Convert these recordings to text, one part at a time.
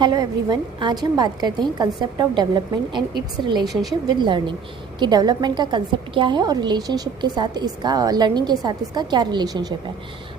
Hello everyone, आज हम बात करते हैं concept of development and it's relationship with learning कि डेवलपमेंट का कंसेप्ट क्या है और रिलेशनशिप के साथ इसका लर्निंग के साथ इसका क्या रिलेशनशिप है।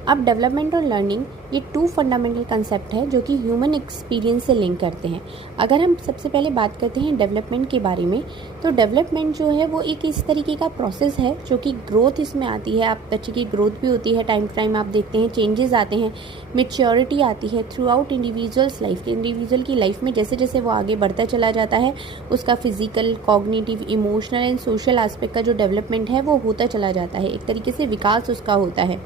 अब डेवलपमेंट और लर्निंग ये टू फंडामेंटल कंसेप्ट है जो कि ह्यूमन एक्सपीरियंस से लिंक करते हैं। अगर हम सबसे पहले बात करते हैं डेवलपमेंट के बारे में, तो डेवलपमेंट जो है वो एक इस तरीके का प्रोसेस है जो कि ग्रोथ इसमें आती है। आप बच्चे की ग्रोथ भी होती है, टाइम टू टाइम आप देखते हैं चेंजेस आते हैं, मैच्योरिटी आती है through out individuals life. Individual की लाइफ में जैसे जैसे वो आगे बढ़ता चला जाता है, उसका physical, cognitive, emotional and social aspect का जो डेवलपमेंट है वो होता चला जाता है, एक तरीके से विकास उसका होता है।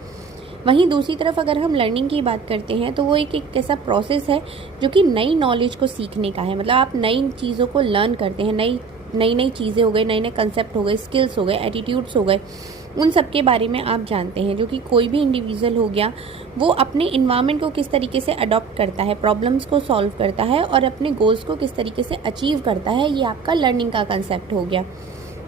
वहीं दूसरी तरफ अगर हम लर्निंग की बात करते हैं तो वो एक ऐसा प्रोसेस है जो कि नई नॉलेज को सीखने का है। मतलब आप नई चीज़ों को लर्न करते हैं, नई चीज़ें हो गए, नए नए कंसेप्ट हो गए, स्किल्स हो गए, एटीट्यूड्स हो गए, उन सब के बारे में आप जानते हैं। जो कि कोई भी इंडिविजुअल हो गया वो अपने इन्वायरमेंट को किस तरीके से अडॉप्ट करता है, प्रॉब्लम्स को सॉल्व करता है और अपने गोल्स को किस तरीके से अचीव करता है, ये आपका लर्निंग का कंसेप्ट हो गया।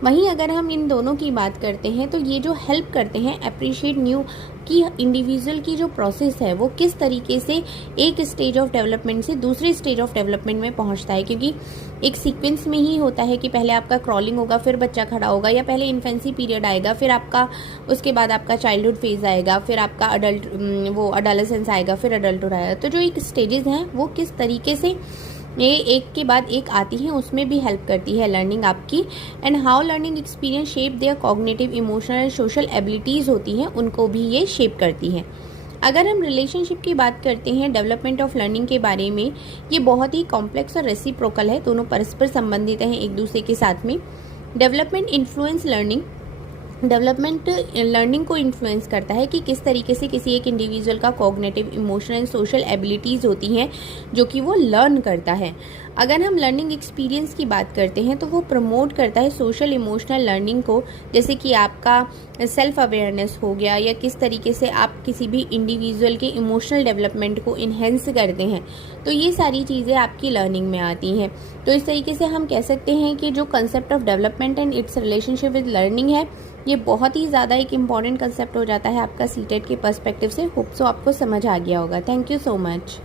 वहीं अगर हम इन दोनों की बात करते हैं तो ये जो हेल्प करते हैं अप्रिशिएट न्यू कि इंडिविजुअल की जो प्रोसेस है वो किस तरीके से एक स्टेज ऑफ डेवलपमेंट से दूसरे स्टेज ऑफ डेवलपमेंट में पहुंचता है। क्योंकि एक सीक्वेंस में ही होता है कि पहले आपका क्रॉलिंग होगा, फिर बच्चा खड़ा होगा, या पहले इन्फेंसी पीरियड आएगा, फिर आपका उसके बाद आपका चाइल्डहुड फेज आएगा, फिर आपका अडोलेसेंस आएगा, फिर अडल्टहुड आएगा। तो जो एक स्टेजेस हैं वो किस तरीके से ये एक के बाद एक आती हैं, उसमें भी हेल्प करती है लर्निंग आपकी। And how learning experience shape there cognitive, emotional and social abilities होती हैं, उनको भी ये शेप करती हैं। अगर हम रिलेशनशिप की बात करते हैं डेवलपमेंट ऑफ लर्निंग के बारे में, ये बहुत ही कॉम्प्लेक्स और रेसिप्रोकल है, दोनों परस्पर संबंधित हैं एक दूसरे के साथ में। Development influence learning, development learning को इन्फ्लुएंस करता है कि किस तरीके से किसी एक इंडिविजुअल का cognitive, emotional and social abilities होती हैं जो कि वो लर्न करता है। अगर हम लर्निंग एक्सपीरियंस की बात करते हैं तो वो प्रमोट करता है सोशल इमोशनल लर्निंग को, जैसे कि आपका सेल्फ अवेयरनेस हो गया, या किस तरीके से आप किसी भी इंडिविजुअल के इमोशनल डेवलपमेंट को इन्हेंस करते हैं। तो ये सारी चीज़ें आपकी लर्निंग में आती हैं। तो इस तरीके से हम कह सकते हैं कि जो concept of development and it's relationship with learning है, ये बहुत ही ज़्यादा एक इम्पॉर्टेंट कंसेप्ट हो जाता है आपका सीटेट के पर्सपेक्टिव से। होप सो आपको समझ आ गया होगा। Thank you so much.